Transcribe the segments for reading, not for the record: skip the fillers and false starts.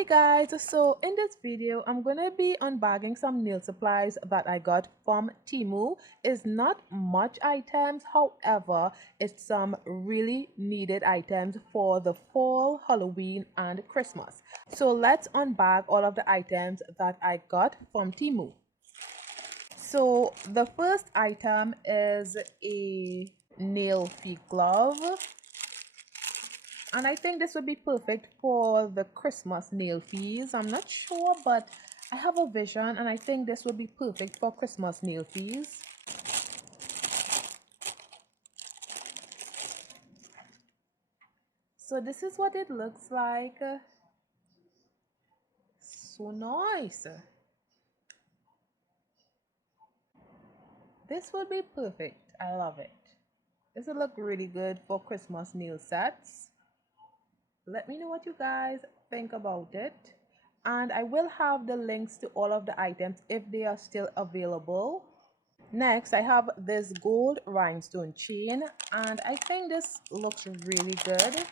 Hey guys, so in this video I'm gonna be unbagging some nail supplies that I got from Temu. It's not much items, however it's some really needed items for the fall, Halloween and Christmas. So let's unbag all of the items that I got from Temu. So the first item is a nail feet glove. And I think this would be perfect for the Christmas nail fees. I'm not sure, but I have a vision and I think this would be perfect for Christmas nail fees. So this is what it looks like. So nice. This would be perfect. I love it. This would look really good for Christmas nail sets. Let me know what you guys think about it. And I will have the links to all of the items if they are still available. Next, I have this gold rhinestone chain, and I think this looks really good.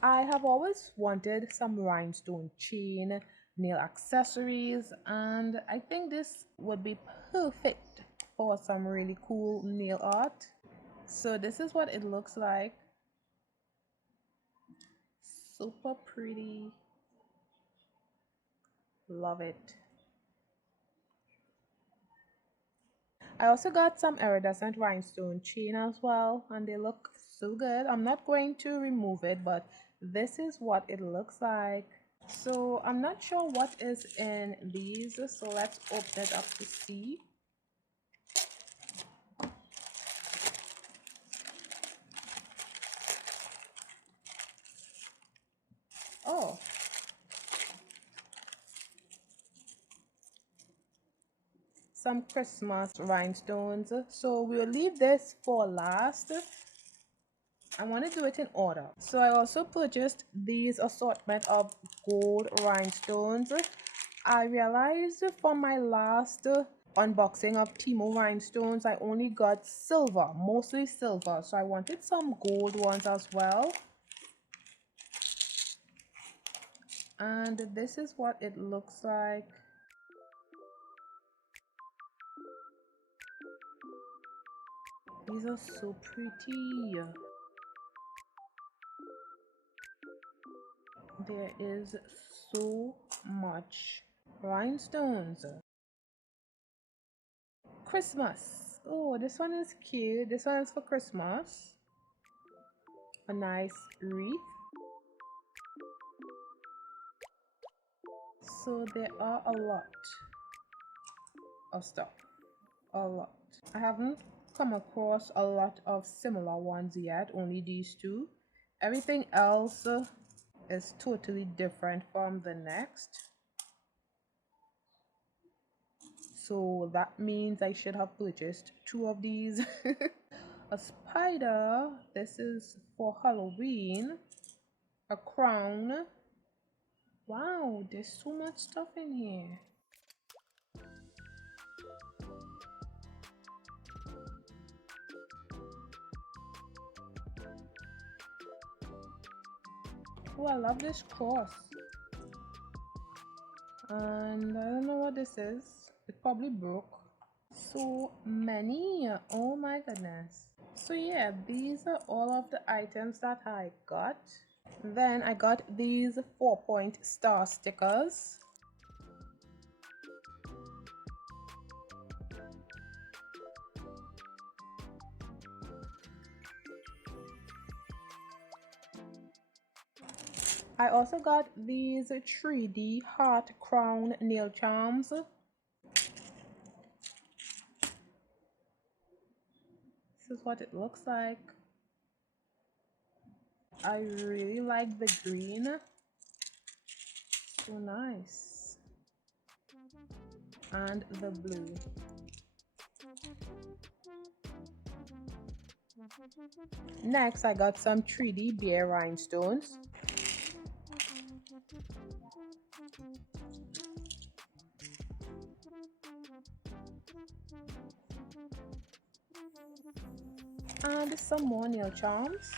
I have always wanted some rhinestone chain nail accessories, and I think this would be perfect for some really cool nail art. So this is what it looks like. Super pretty. Love it. I also got some iridescent rhinestone chain as well, and they look so good. I'm not going to remove it, but this is what it looks like. So I'm not sure what is in these, so let's open it up to see. Oh, some Christmas rhinestones. So we'll leave this for last. I want to do it in order. So I also purchased these assortment of gold rhinestones. I realized from my last unboxing of Temu rhinestones, I only got silver, mostly silver. So I wanted some gold ones as well. And this is what it looks like. These are so pretty. There is so much rhinestones. Christmas. Oh, this one is cute. This one is for Christmas. A nice wreath. So there are a lot of stuff. A lot. I haven't come across a lot of similar ones yet, only these two. Everything else is totally different from the next. So that means I should have purchased two of these. A spider. This is for Halloween. A crown. Wow, there's so much stuff in here. Oh, I love this cross. And I don't know what this is. It probably broke. So many. Oh my goodness. So yeah, these are all of the items that I got. Then I got these 4-point star stickers. I also got these 3D heart crown nail charms. This is what it looks like. I really like the green. So nice. And the blue. Next, I got some 3D bear rhinestones. And some more nail charms.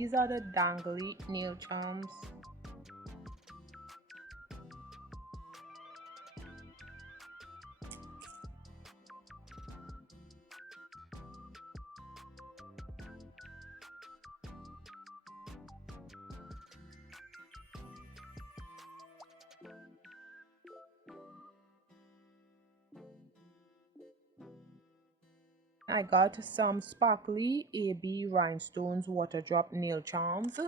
These are the dangly nail charms. I got some sparkly AB rhinestones water drop nail charms.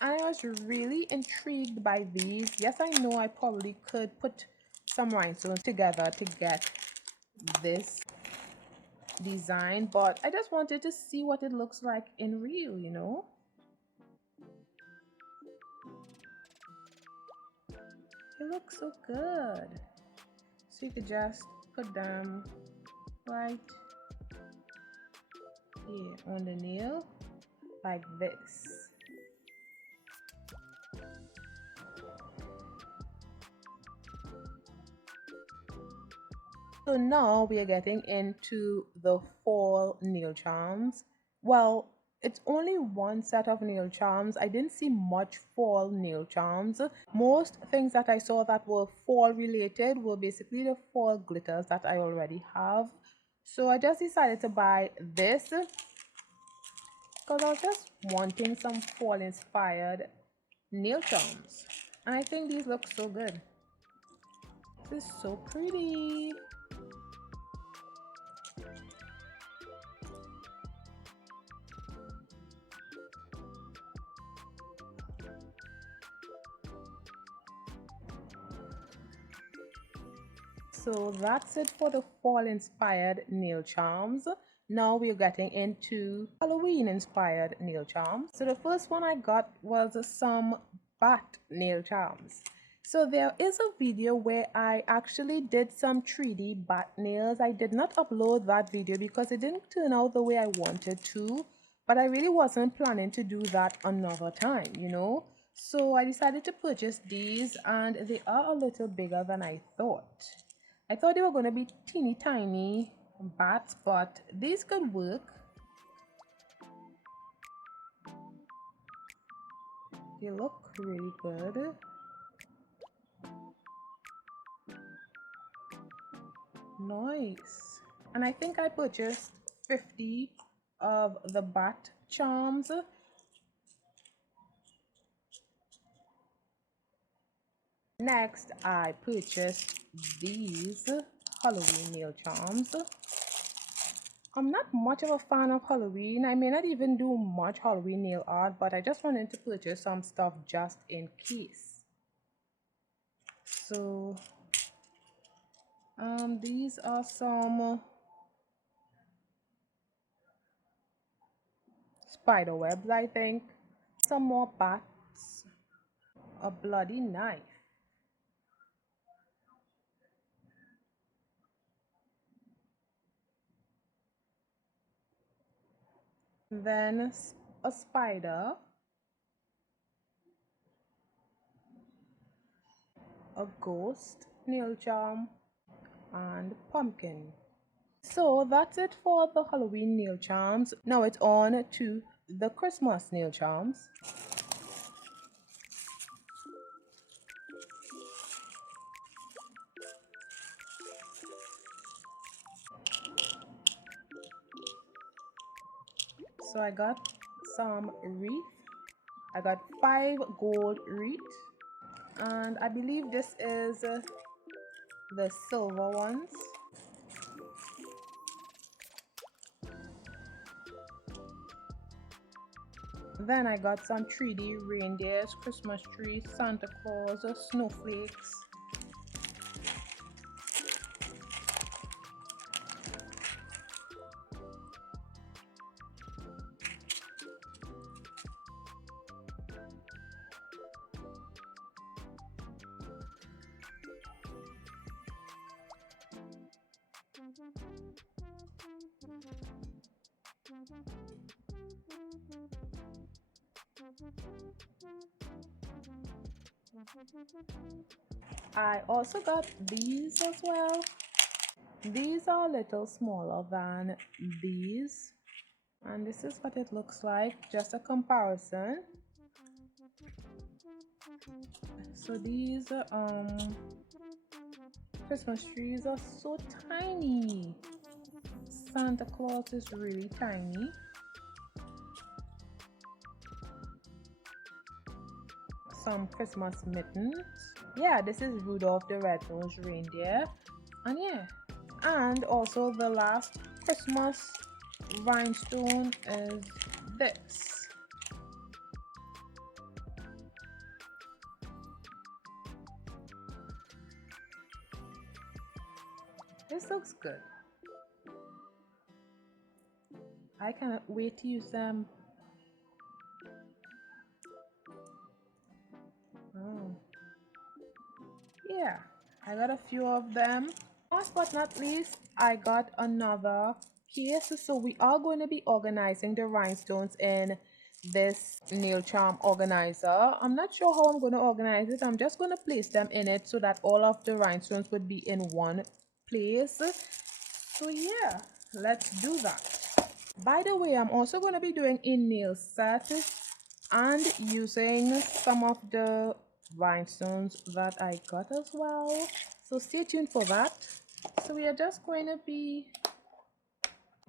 I was really intrigued by these. Yes, I know I probably could put some rhinestones together to get this design, but I just wanted to see what it looks like in real, you know. It looks so good. So you could just put them right here on the nail like this. So now we are getting into the fall nail charms. Well, it's only one set of nail charms. I didn't see much fall nail charms. Most things that I saw that were fall related were basically the fall glitters that I already have. So I just decided to buy this because I was just wanting some fall inspired nail charms. And I think these look so good. This is so pretty. So that's it for the fall inspired nail charms. Now we're getting into Halloween inspired nail charms. So the first one I got was some bat nail charms. So there is a video where I actually did some 3D bat nails. I did not upload that video because it didn't turn out the way I wanted to, but I really wasn't planning to do that another time, you know. So I decided to purchase these, and they are a little bigger than I thought. I thought they were going to be teeny tiny bats, but these could work. They look really good. Nice. And I think I purchased 50 of the bat charms. Next, I purchased these Halloween nail charms. I'm not much of a fan of Halloween. I may not even do much Halloween nail art, but I just wanted to purchase some stuff just in case. So, these are some spider webs, I think. Some more bats. A bloody knife. Then a spider. A ghost nail charm. And pumpkin. So that's it for the Halloween nail charms. Now it's on to the Christmas nail charms. So I got some wreath. I got 5 gold wreath, and I believe this is the silver ones. Then I got some 3D reindeers, Christmas trees, Santa Claus, snowflakes. I also got these as well. These are a little smaller than these. And this is what it looks like, just a comparison. So these Christmas trees are so tiny. Santa Claus is really tiny. Some Christmas mittens. Yeah, this is Rudolph the Red-Nosed Reindeer. And yeah, and also the last Christmas rhinestone is this. This looks good. I cannot wait to use them. Oh. Yeah, I got a few of them. Last but not least, I got another case. So we are going to be organizing the rhinestones in this nail charm organizer. I'm not sure how I'm going to organize it. I'm just going to place them in it so that all of the rhinestones would be in one place. So yeah, let's do that. By the way, I'm also going to be doing a nail set and using some of the rhinestones that I got as well. So stay tuned for that. So we are just going to be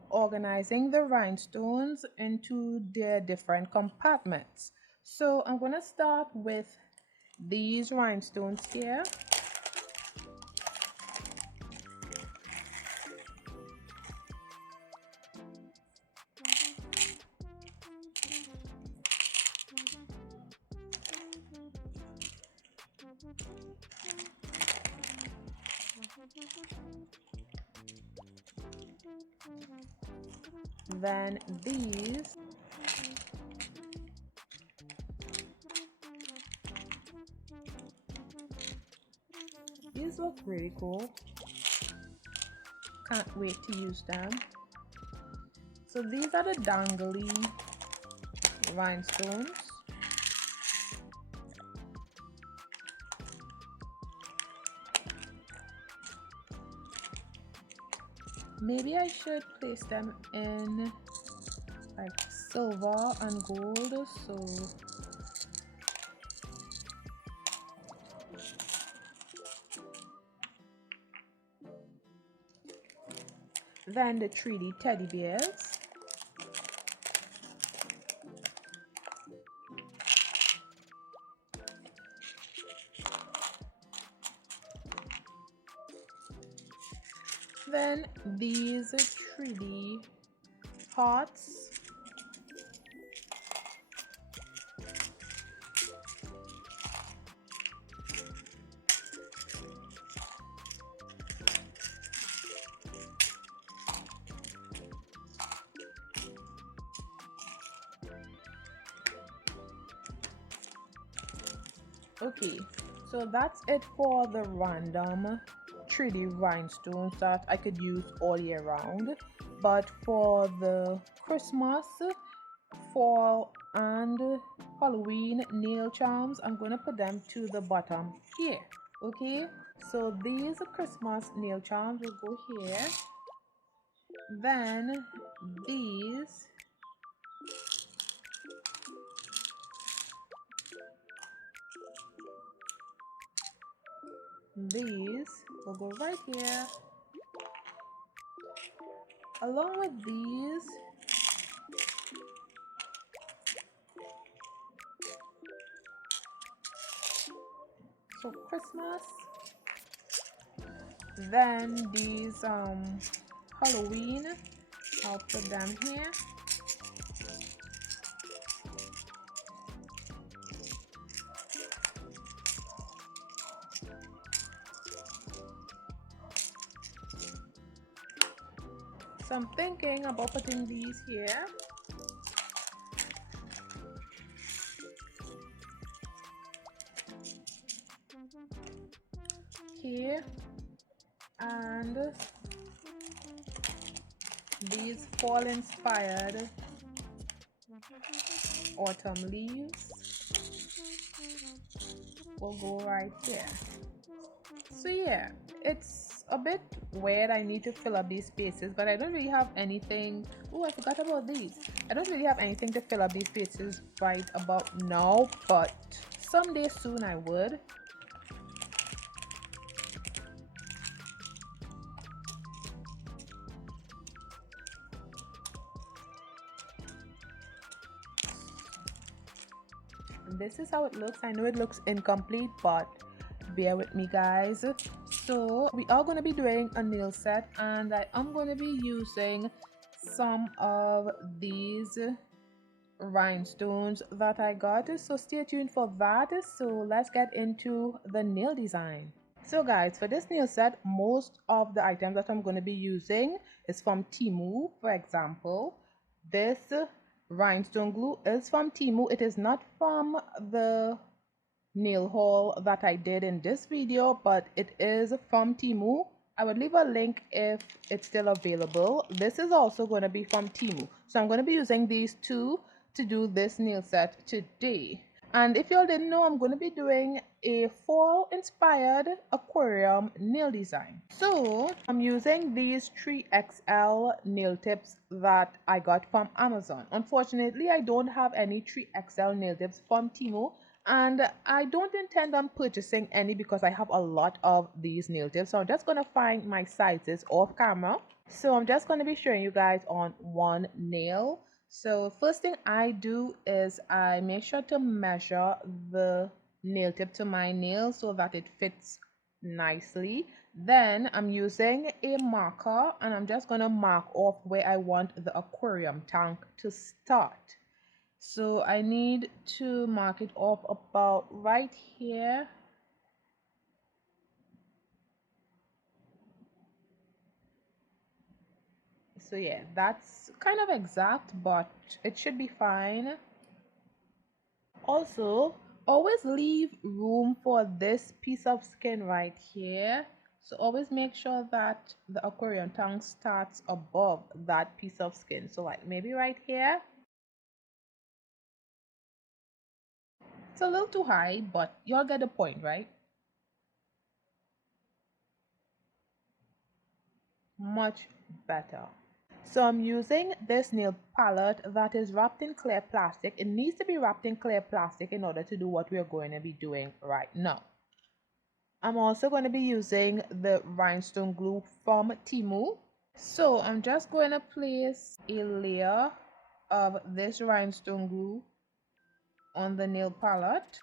organizing the rhinestones into their different compartments. So I'm going to start with these rhinestones here. Then these. These look really cool. Can't wait to use them. So these are the dangly rhinestones. Maybe I should place them in like silver and gold. So then the 3D teddy bears. Then these 3D hearts. Okay, so that's it for the random 3D rhinestones that I could use all year round. But for the Christmas, fall, and Halloween nail charms, I'm going to put them to the bottom here. Okay, so these Christmas nail charms will go here. Then these will go right here. Along with these, so Christmas. Then these Halloween, I'll put them here. So I'm thinking about putting these here. Here. And these fall inspired autumn leaves will go right here. So yeah, it's a bit where I need to fill up these spaces, but I don't really have anything. Oh, I forgot about these. I don't really have anything to fill up these spaces right about now, but someday soon I would. This is how it looks. I know it looks incomplete, but bear with me, guys. So we are going to be doing a nail set, and I am going to be using some of these rhinestones that I got, so stay tuned for that. So let's get into the nail design. So guys, for this nail set, most of the items that I'm going to be using is from Temu. For example, this rhinestone glue is from Temu. It is not from the nail haul that I did in this video, but it is from Temu. I would leave a link if it's still available. This is also going to be from Temu. So I'm going to be using these two to do this nail set today. And if y'all didn't know, I'm going to be doing a fall inspired aquarium nail design. So I'm using these 3XL nail tips that I got from Amazon. Unfortunately, I don't have any 3XL nail tips from Temu, and I don't intend on purchasing any because I have a lot of these nail tips. So I'm just going to find my sizes off camera. So I'm just going to be showing you guys on one nail. So first thing I do is I make sure to measure the nail tip to my nail so that it fits nicely. Then I'm using a marker and I'm just going to mark off where I want the aquarium tank to start. So I need to mark it off about right here. So yeah, that's kind of exact, but it should be fine. Also, always leave room for this piece of skin right here. So always make sure that the aquarium tank starts above that piece of skin. So like maybe right here. It's a little too high, but you'll get the point, right? Much better. So I'm using this nail palette that is wrapped in clear plastic. It needs to be wrapped in clear plastic in order to do what we're going to be doing right now. I'm also going to be using the rhinestone glue from Temu. So I'm just going to place a layer of this rhinestone glue on the nail palette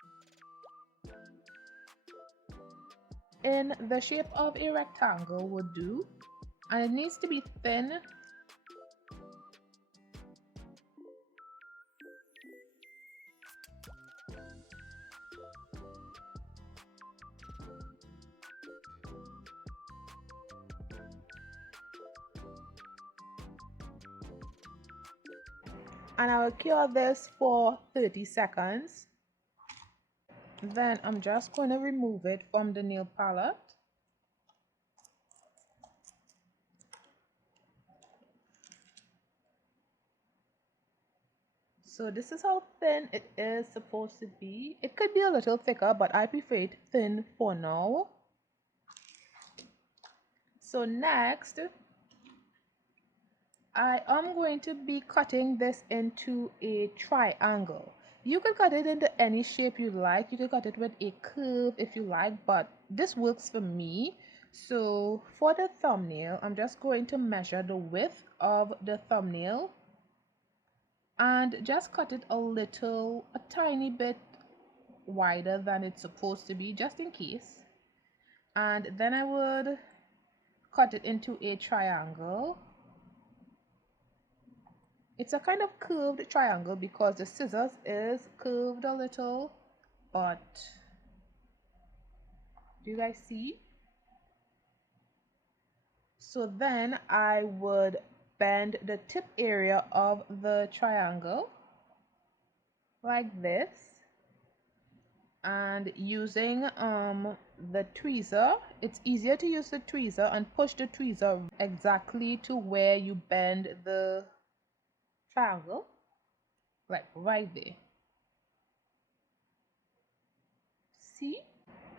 in the shape of a rectangle would do, and it needs to be thin. And I will cure this for 30 seconds. Then I'm just going to remove it from the nail palette. So this is how thin it is supposed to be. It could be a little thicker, but I prefer it thin for now. So next, I am going to be cutting this into a triangle. You can cut it into any shape you like. You can cut it with a curve if you like, but this works for me. So for the thumbnail, I'm just going to measure the width of the thumbnail and just cut it a tiny bit wider than it's supposed to be, just in case. And then I would cut it into a triangle. It's a kind of curved triangle because the scissors is curved a little, but do you guys see? So then I would bend the tip area of the triangle like this, and using the tweezer, it's easier to use the tweezer and push the tweezer exactly to where you bend the triangle, like right there. See?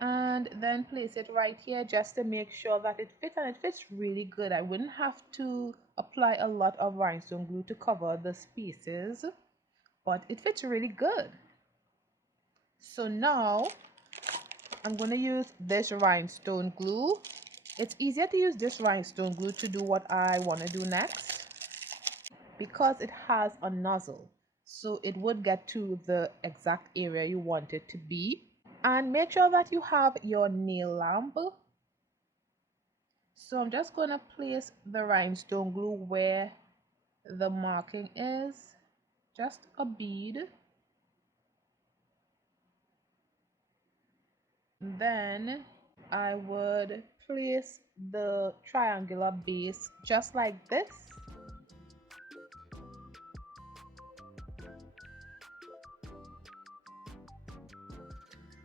and then place it right here just to make sure that it fits, and it fits really good. I wouldn't have to apply a lot of rhinestone glue to cover the spaces, but it fits really good. So now I'm going to use this rhinestone glue. It's easier to use this rhinestone glue to do what I want to do next because it has a nozzle, so it would get to the exact area you want it to be. And make sure that you have your nail lamp. So I'm just going to place the rhinestone glue where the marking is, just a bead. Then I would place the triangular base just like this.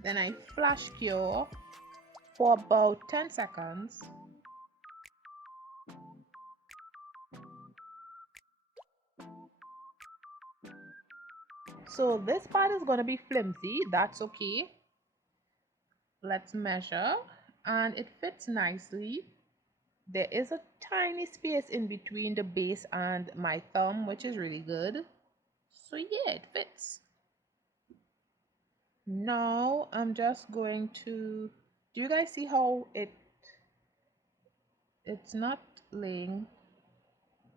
Then I flash cure for about 10 seconds. So this part is going to be flimsy, that's okay. Let's measure, and it fits nicely. There is a tiny space in between the base and my thumb, which is really good. So yeah, it fits. Now I'm just going to, do you guys see how it's not laying,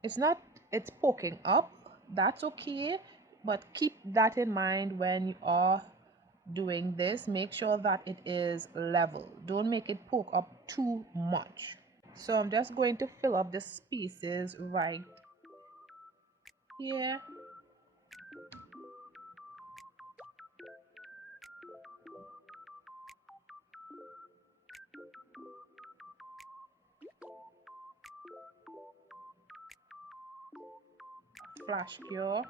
it's not, it's poking up? That's okay, but keep that in mind when you are doing this. Make sure that it is level. Don't make it poke up too much. So I'm just going to fill up the spaces right here. Flash cure.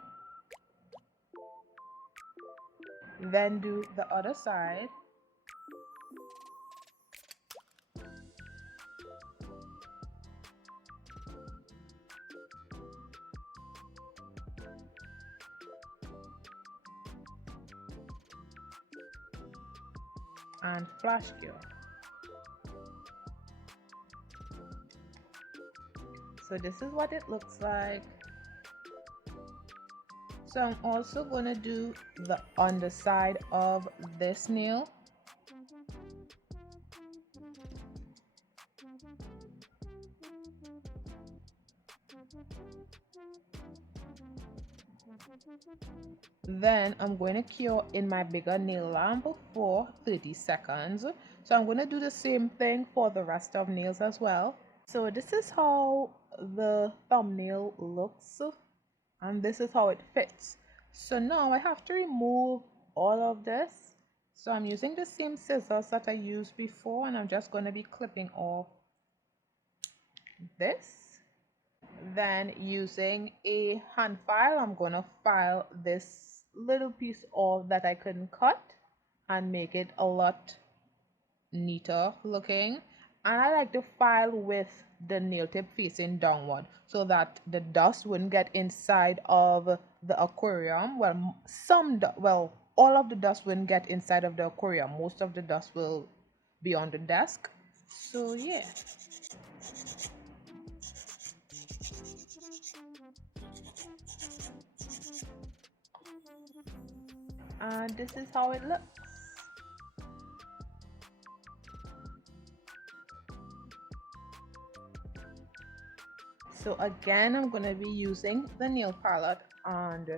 Then do the other side. And flash cure. So this is what it looks like. So I'm also going to do the underside of this nail. Then I'm going to cure in my bigger nail lamp for 30 seconds. So I'm going to do the same thing for the rest of nails as well. So this is how the thumbnail looks, and this is how it fits. So now I have to remove all of this. So I'm using the same scissors that I used before, and I'm just going to be clipping off this. Then using a hand file, I'm going to file this little piece off that I couldn't cut and make it a lot neater looking. And I like to file with the nail tip facing downward so that the dust wouldn't get inside of the aquarium. Well, all of the dust wouldn't get inside of the aquarium. Most of the dust will be on the desk. So yeah. And this is how it looks. So again, I'm going to be using the nail palette and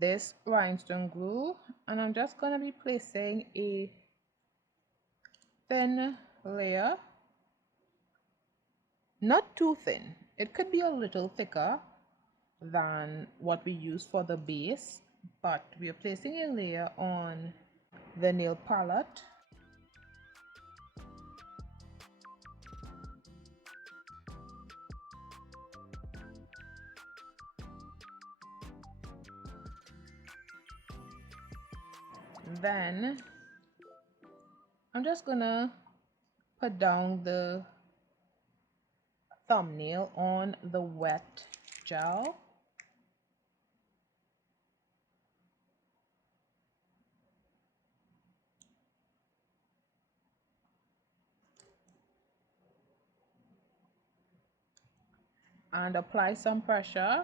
this rhinestone glue, and I'm just going to be placing a thin layer, not too thin. It could be a little thicker than what we use for the base, but we are placing a layer on the nail palette. Then I'm just gonna put down the thumbnail on the wet gel. and apply some pressure,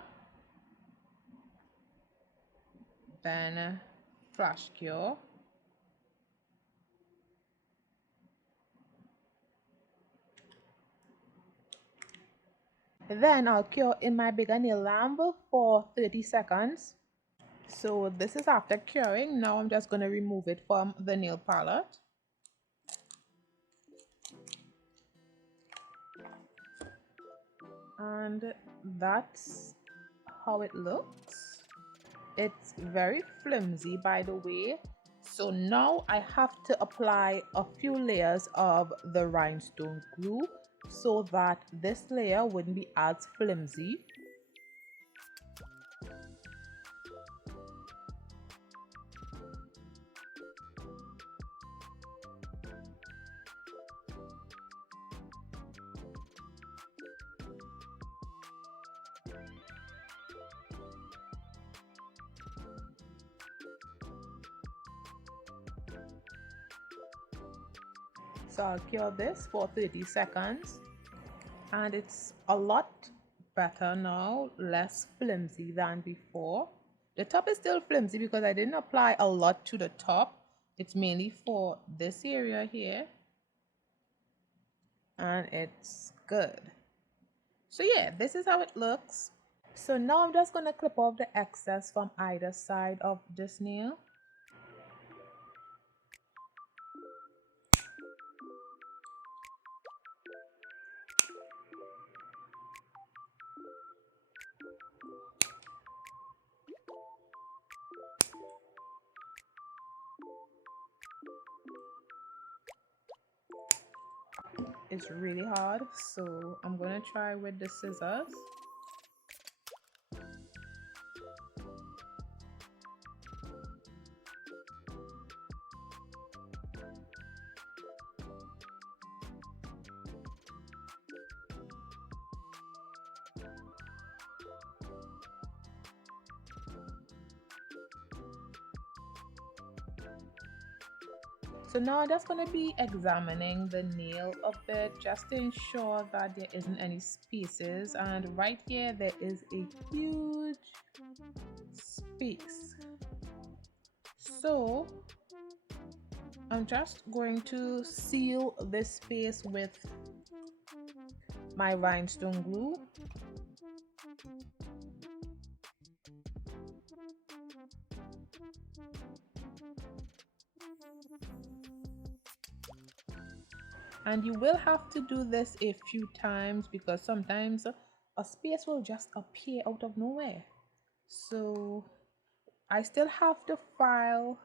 then flash cure. Then I'll cure in my bigger nail lamp for 30 seconds. So this is after curing. Now I'm just going to remove it from the nail palette. And that's how it looks. It's very flimsy, by the way. So now I have to apply a few layers of the rhinestone glue so that this layer wouldn't be as flimsy. So I'll cure this for 30 seconds and it's a lot better now, less flimsy than before. The top is still flimsy because I didn't apply a lot to the top. It's mainly for this area here and it's good. So yeah, this is how it looks. So now I'm just going to clip off the excess from either side of this nail. It's really hard, so I'm going to try with the scissors. So now I'm just going to be examining the nail a bit just to ensure that there isn't any spaces, and right here there is a huge space. So I'm just going to seal this space with my rhinestone glue. And you will have to do this a few times because sometimes a space will just appear out of nowhere. So I still have to file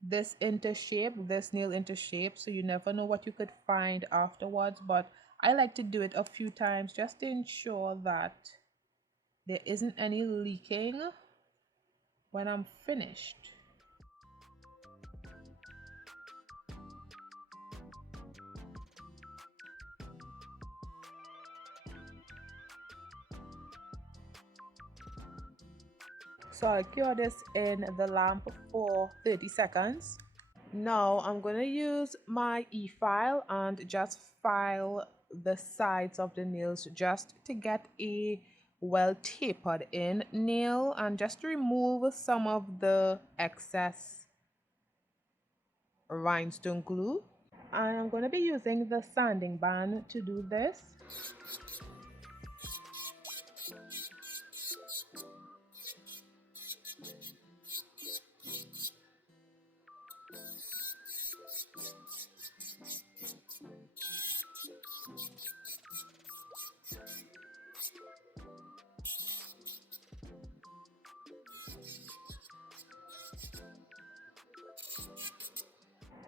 this into shape, this nail into shape, so you never know what you could find afterwards, but I like to do it a few times just to ensure that there isn't any leaking when I'm finished. So I'll cure this in the lamp for 30 seconds. Now I'm going to use my e-file and just file the sides of the nails just to get a well tapered in nail and just to remove some of the excess rhinestone glue. And I'm going to be using the sanding band to do this.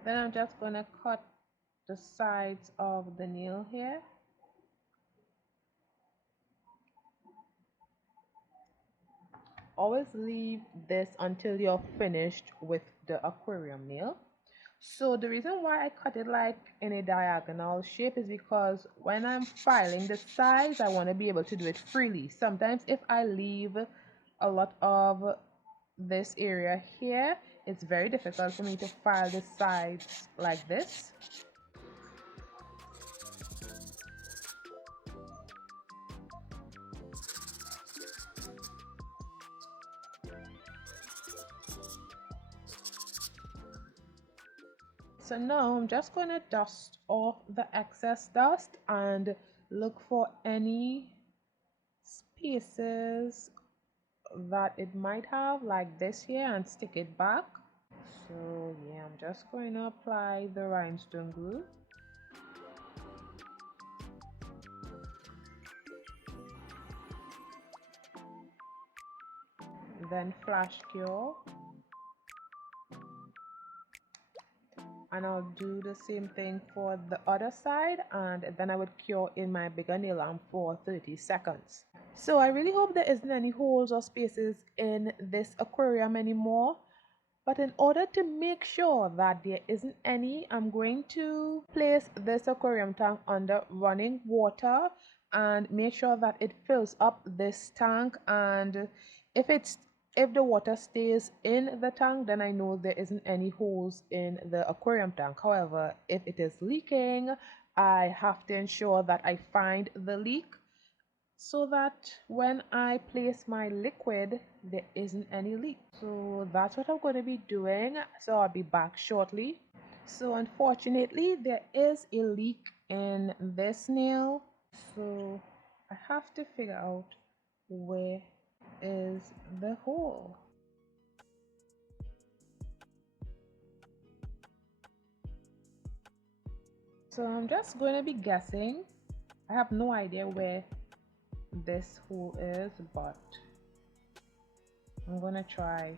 Then I'm just going to cut the sides of the nail here. Always leave this until you're finished with the aquarium nail. So the reason why I cut it like in a diagonal shape is because when I'm filing the sides, I want to be able to do it freely. Sometimes if I leave a lot of this area here, it's very difficult for me to file the sides like this. So now I'm just going to dust off the excess dust and look for any spaces that it might have, like this here, and stick it back. So yeah, I'm just going to apply the rhinestone glue. Then flash cure. And I'll do the same thing for the other side, and then I would cure in my bigger nail lamp for 30 seconds. So I really hope there isn't any holes or spaces in this aquarium anymore. But in order to make sure that there isn't any, I'm going to place this aquarium tank under running water and make sure that it fills up this tank. And if the water stays in the tank, then I know there isn't any holes in the aquarium tank. However, if it is leaking, I have to ensure that I find the leak so that when I place my liquid, there isn't any leak. So that's what I'm going to be doing. So I'll be back shortly. So unfortunately, there is a leak in this nail. So I have to figure out where is the hole. So I'm just going to be guessing. I have no idea where this hole is, but I'm gonna try.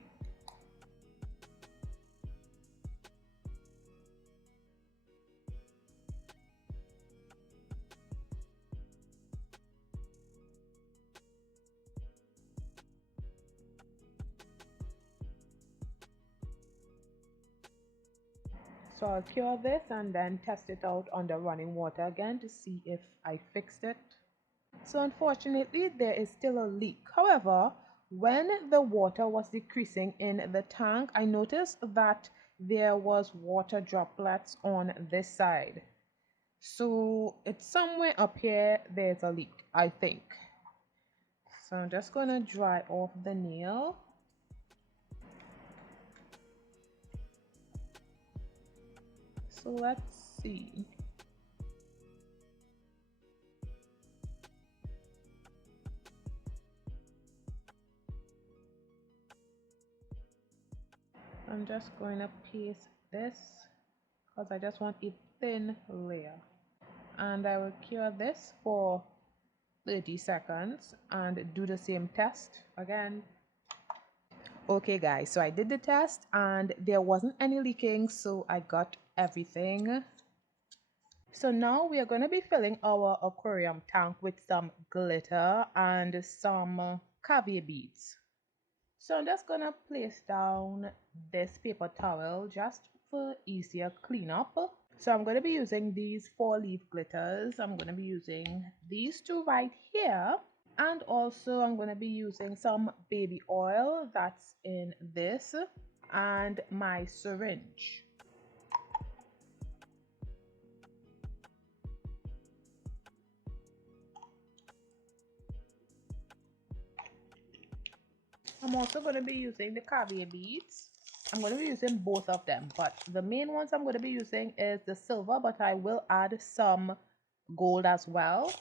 So I'll cure this and then test it out under running water again to see if I fixed it. So unfortunately, there is still a leak. However, when the water was decreasing in the tank, I noticed that there was water droplets on this side. So it's somewhere up here, there's a leak, I think. So I'm just gonna dry off the nail. So let's see. I'm just going to paste this because I just want a thin layer. And I will cure this for 30 seconds and do the same test again. Okay guys, so I did the test and there wasn't any leaking, so I got everything. So now we are going to be filling our aquarium tank with some glitter and some caviar beads. So I'm just going to place down this paper towel just for easier cleanup. So I'm going to be using these 4-leaf glitters. I'm going to be using these two right here. And also I'm going to be using some baby oil that's in this and my syringe. I'm also going to be using the caviar beads. I'm going to be using both of them, but the main ones I'm going to be using is the silver, but I will add some gold as well.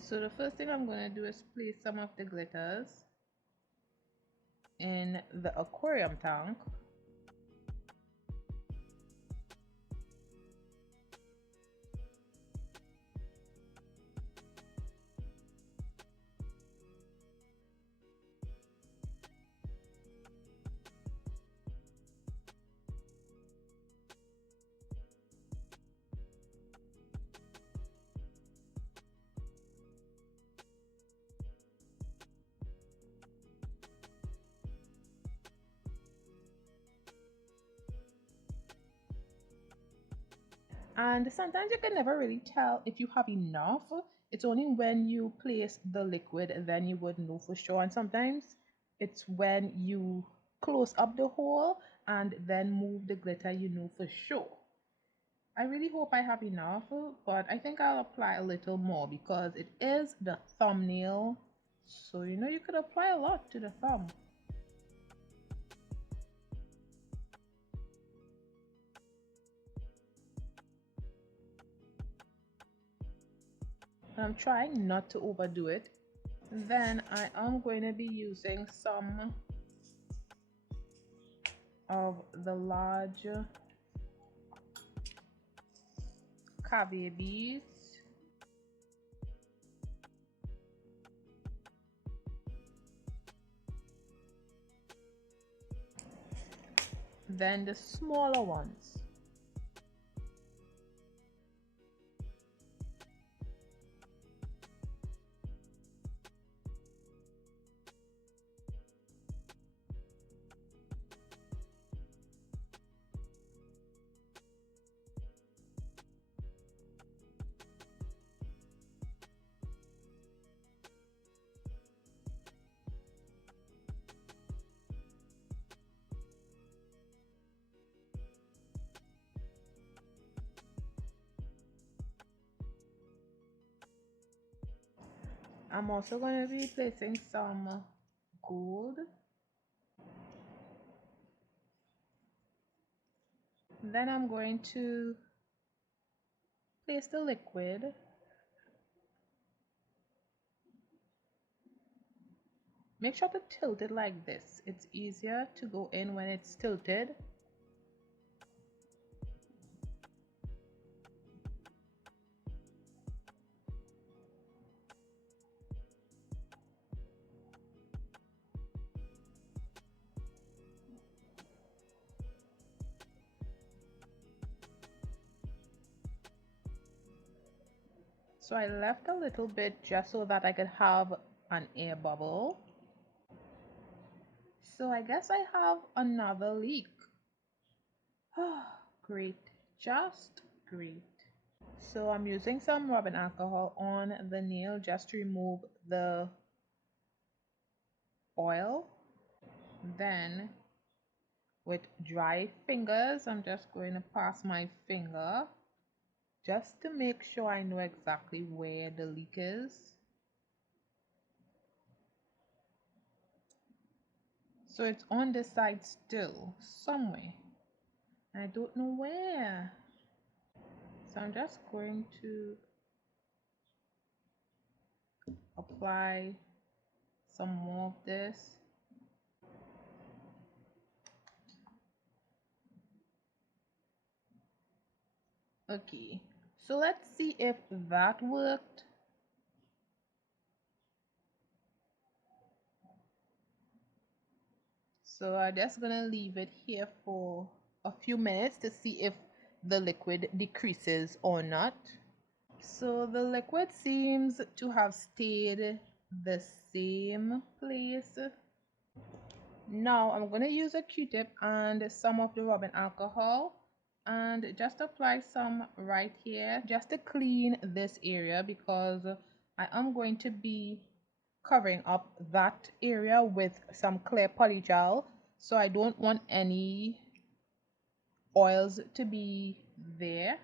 So the first thing I'm going to do is place some of the glitters in the aquarium tank. And sometimes you can never really tell if you have enough. It's only when you place the liquid then you would know for sure. And sometimes it's when you close up the hole and then move the glitter, you know for sure. I really hope I have enough, but I think I'll apply a little more because it is the thumbnail. So you know you could apply a lot to the thumb. I'm trying not to overdo it. Then I am going to be using some of the large caviar beads. Then the smaller ones. I'm also going to be placing some gold. Then I'm going to place the liquid. Make sure to tilt it like this. It's easier to go in when it's tilted. So I left a little bit just so that I could have an air bubble. So I guess I have another leak. Oh, great, just great. So I'm using some rubbing alcohol on the nail just to remove the oil. Then with dry fingers, I'm just going to pass my finger just to make sure I know exactly where the leak is. So it's on this side still, somewhere. I don't know where. So I'm just going to apply some more of this. Okay, so let's see if that worked. So I'm just gonna leave it here for a few minutes to see if the liquid decreases or not. So the liquid seems to have stayed the same place. Now I'm going to use a Q-tip and some of the rubbing alcohol and just apply some right here just to clean this area, because I am going to be covering up that area with some clear polygel, so I don't want any oils to be there.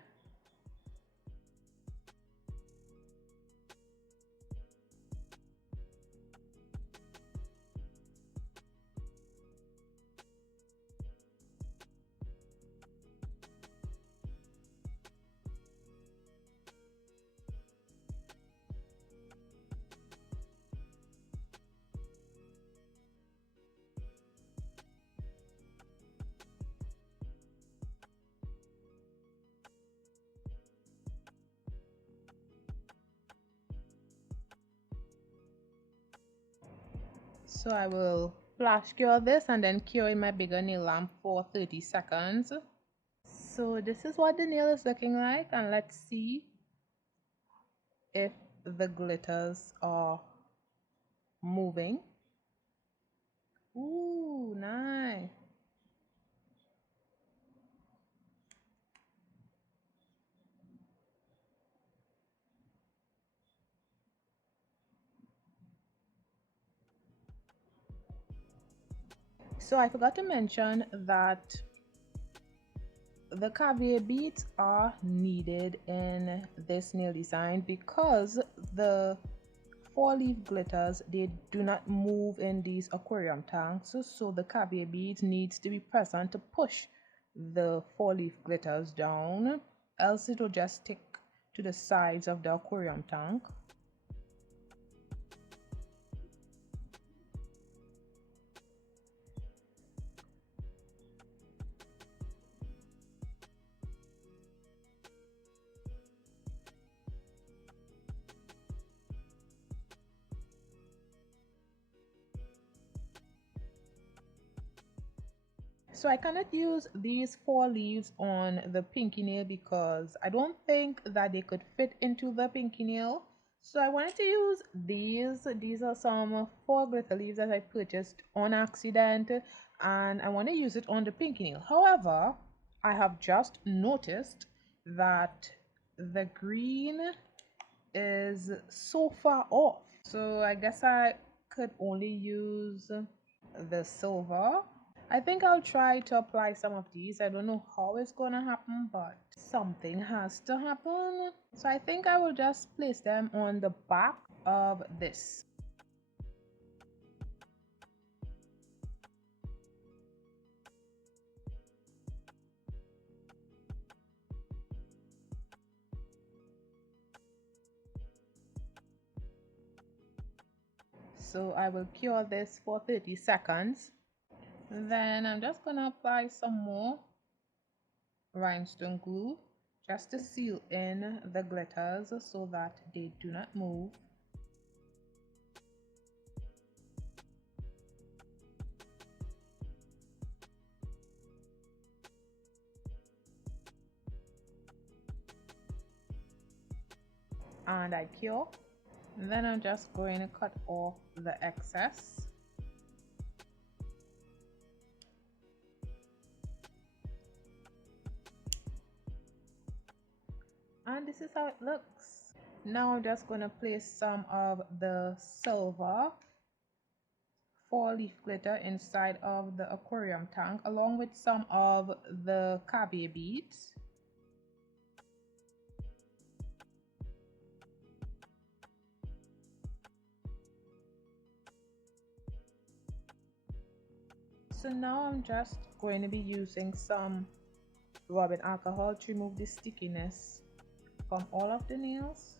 So I will flash cure this and then cure in my bigger nail lamp for 30 seconds. So this is what the nail is looking like, and let's see if the glitters are moving. Ooh, nice. So I forgot to mention that the caviar beads are needed in this nail design because the 4-leaf glitters, they do not move in these aquarium tanks, so the caviar beads needs to be present to push the 4-leaf glitters down, else it will just stick to the sides of the aquarium tank. So I cannot use these 4 leaves on the pinky nail because I don't think that they could fit into the pinky nail. So I wanted to use these. These are some 4 glitter leaves that I purchased on accident, and I want to use it on the pinky nail. However, I have just noticed that the green is so far off. So I guess I could only use the silver. I think I'll try to apply some of these. I don't know how it's gonna happen, but something has to happen. So I think I will just place them on the back of this. So I will cure this for 30 seconds. Then I'm just gonna apply some more rhinestone glue just to seal in the glitters so that they do not move. And I cure. Then I'm just going to cut off the excess. And this is how it looks. Now I'm just going to place some of the silver 4-leaf glitter inside of the aquarium tank along with some of the caviar beads. So now I'm just going to be using some rubbing alcohol to remove the stickiness from all of the nails.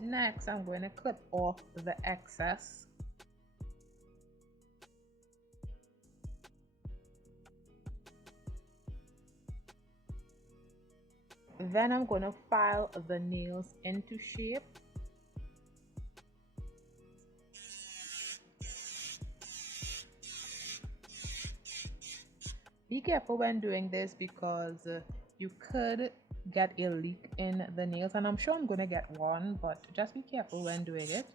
Next, I'm going to clip off the excess. Then I'm going to file the nails into shape. Be careful when doing this because you could get a leak in the nails, and I'm sure I'm going to get one, but just be careful when doing it.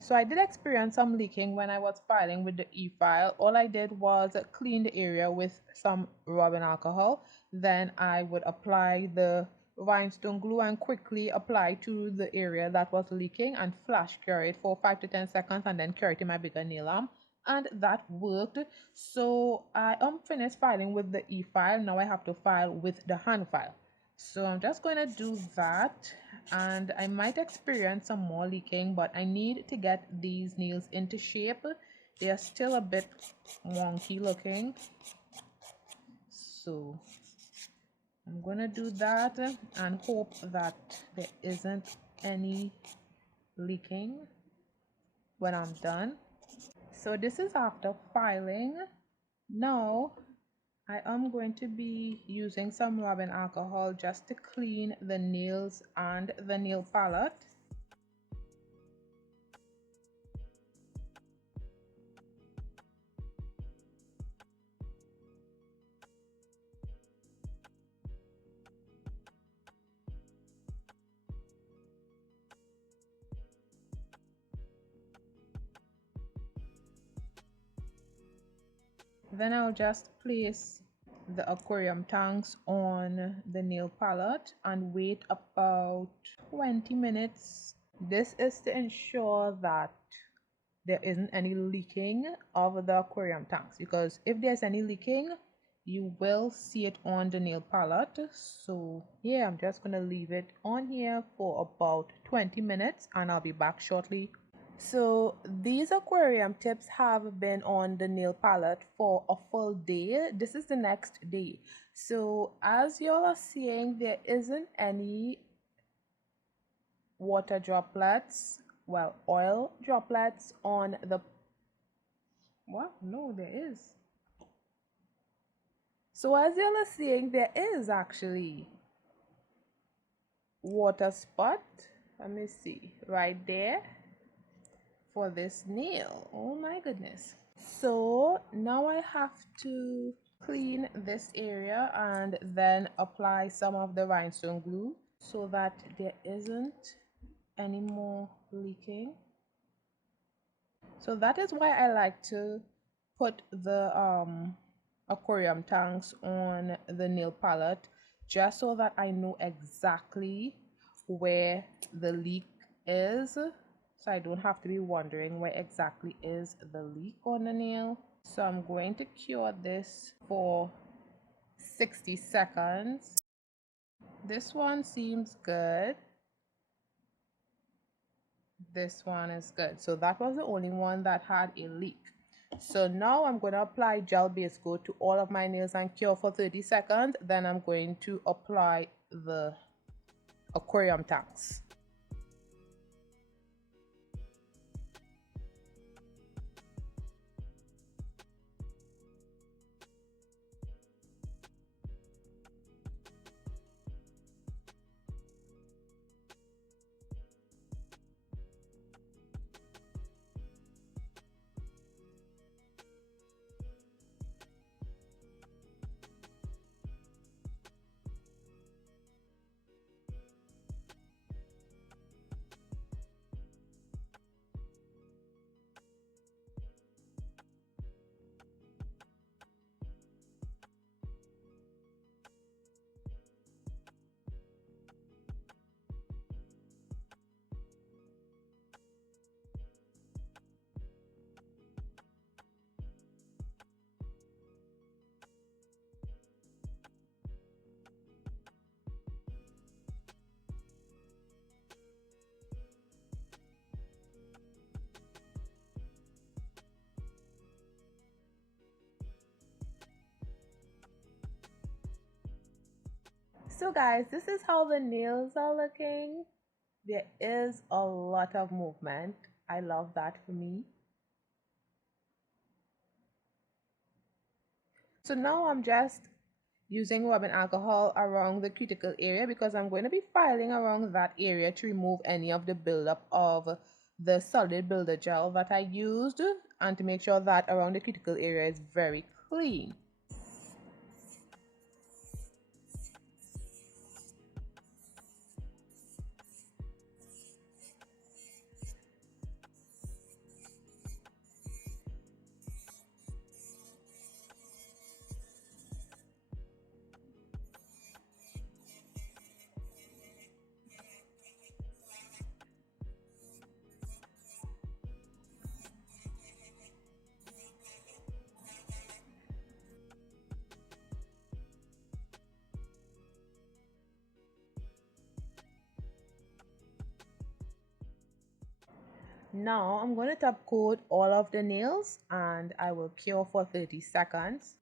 So I did experience some leaking when I was filing with the e-file. All I did was clean the area with some rubbing alcohol. Then I would apply the rhinestone glue and quickly apply to the area that was leaking and flash cure it for 5 to 10 seconds and then cure it in my bigger nail arm. And that worked. So I am finished filing with the e-file. Now I have to file with the hand file. So I'm just going to do that, and I might experience some more leaking, but I need to get these nails into shape. They are still a bit wonky looking, so I'm going to do that and hope that there isn't any leaking when I'm done. So this is after filing. Now I am going to be using some rubbing alcohol just to clean the nails and the nail palette. Then I'll just place the aquarium tanks on the nail palette and wait about 20 minutes. This is to ensure that there isn't any leaking of the aquarium tanks, because if there's any leaking, you will see it on the nail palette. So yeah, I'm just gonna leave it on here for about 20 minutes and I'll be back shortly. So these aquarium tips have been on the nail palette for a full day. This is the next day. So as y'all are seeing, there isn't any water droplets, well, oil droplets on the, what? No, there is. So as y'all are seeing, there is actually water spot. Let me see, right there for this nail. Oh my goodness. So now I have to clean this area and then apply some of the rhinestone glue so that there isn't any more leaking. So that is why I like to put the aquarium tanks on the nail palette, just so that I know exactly where the leak is, so I don't have to be wondering where exactly is the leak on the nail. So I'm going to cure this for 60 seconds. This one seems good. This one is good. So that was the only one that had a leak. So now I'm going to apply gel base coat to all of my nails and cure for 30 seconds. Then I'm going to apply the aquarium tanks. So guys, this is how the nails are looking. There is a lot of movement. I love that for me. So now I'm just using rubbing alcohol around the cuticle area because I'm going to be filing around that area to remove any of the buildup of the solid builder gel that I used, and to make sure that around the cuticle area is very clean. Now I'm going to top coat all of the nails and I will cure for 30 seconds.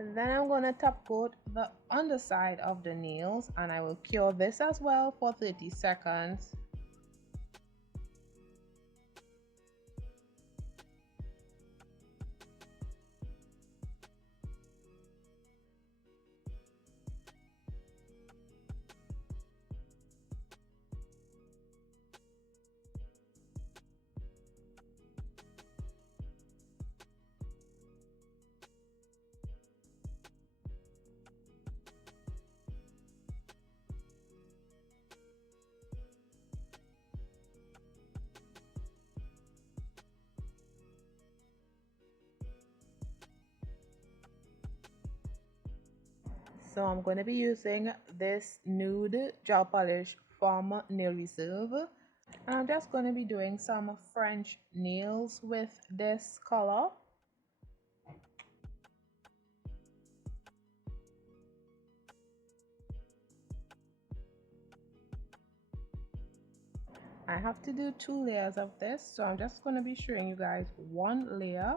Then I'm going to top coat the underside of the nails, and I will cure this as well for 30 seconds. So I'm going to be using this nude gel polish from Nail Reserve. And I'm just going to be doing some French nails with this color. I have to do 2 layers of this, so I'm just going to be showing you guys 1 layer.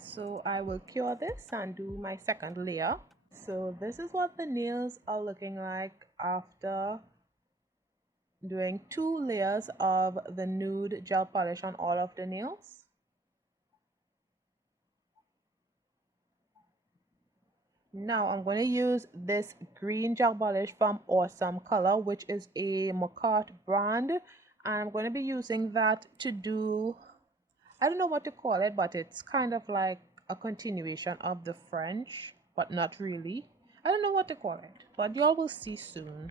So I will cure this and do my second layer. So this is what the nails are looking like after doing 2 layers of the nude gel polish on all of the nails. Now I'm going to use this green gel polish from Awesome Color, which is a McCart brand, and I'm going to be using that to do, I don't know what to call it, but it's kind of like a continuation of the French, but not really. I don't know what to call it, but y'all will see soon.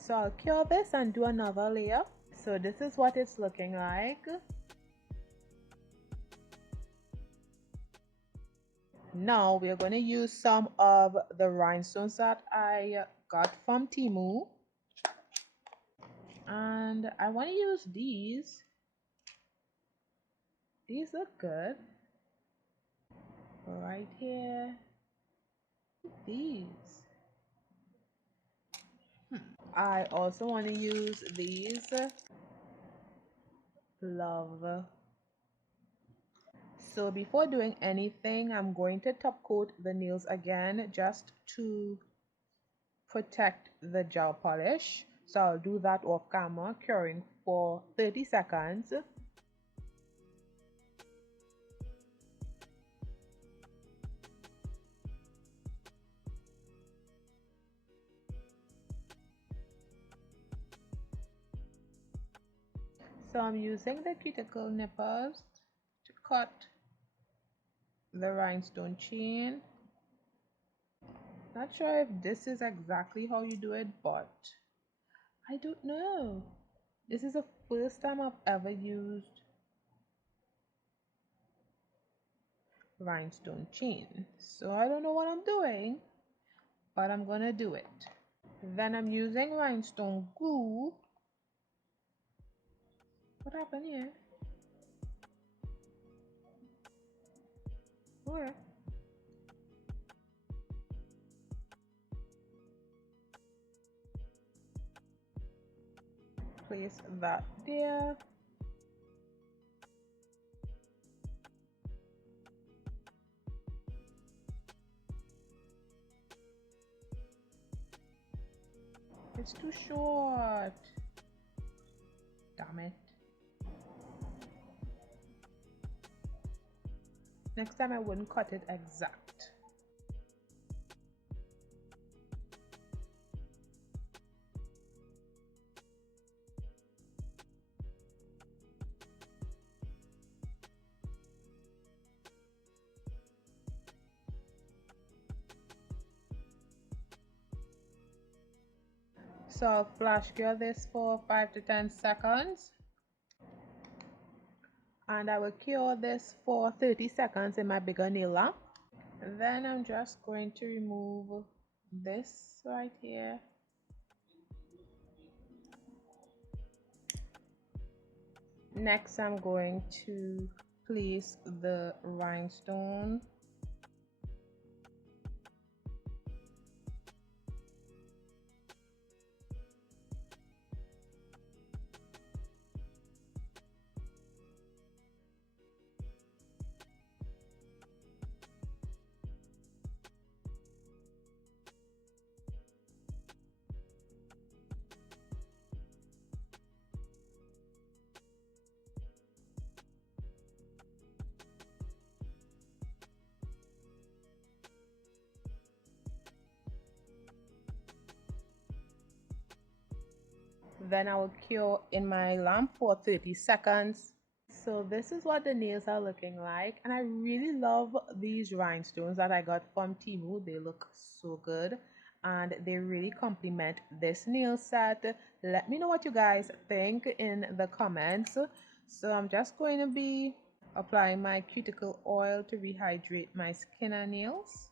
So I'll cure this and do another layer. So this is what it's looking like. Now we're going to use some of the rhinestones that I got from Temu. And I want to use these. These look good. Right here. These. I also want to use these. Love. So before doing anything, I'm going to top coat the nails again just to protect the gel polish. So I'll do that off camera, curing for 30 seconds. So I'm using the cuticle nippers to cut the rhinestone chain. Not sure if this is exactly how you do it, but I don't know. This is the first time I've ever used rhinestone chain. So I don't know what I'm doing, but I'm gonna do it. Then I'm using rhinestone glue. What happened here? Where? Place that there. It's too short. Damn it. Next time I wouldn't cut it exact. So I'll flash cure this for 5 to 10 seconds. And I will cure this for 30 seconds in my bigger nail lamp. And then I'm just going to remove this right here. Next, I'm going to place the rhinestone. Then I will cure in my lamp for 30 seconds. So this is what the nails are looking like, and I really love these rhinestones that I got from Temu. They look so good and they really complement this nail set. Let me know what you guys think in the comments. So I'm just going to be applying my cuticle oil to rehydrate my skin and nails.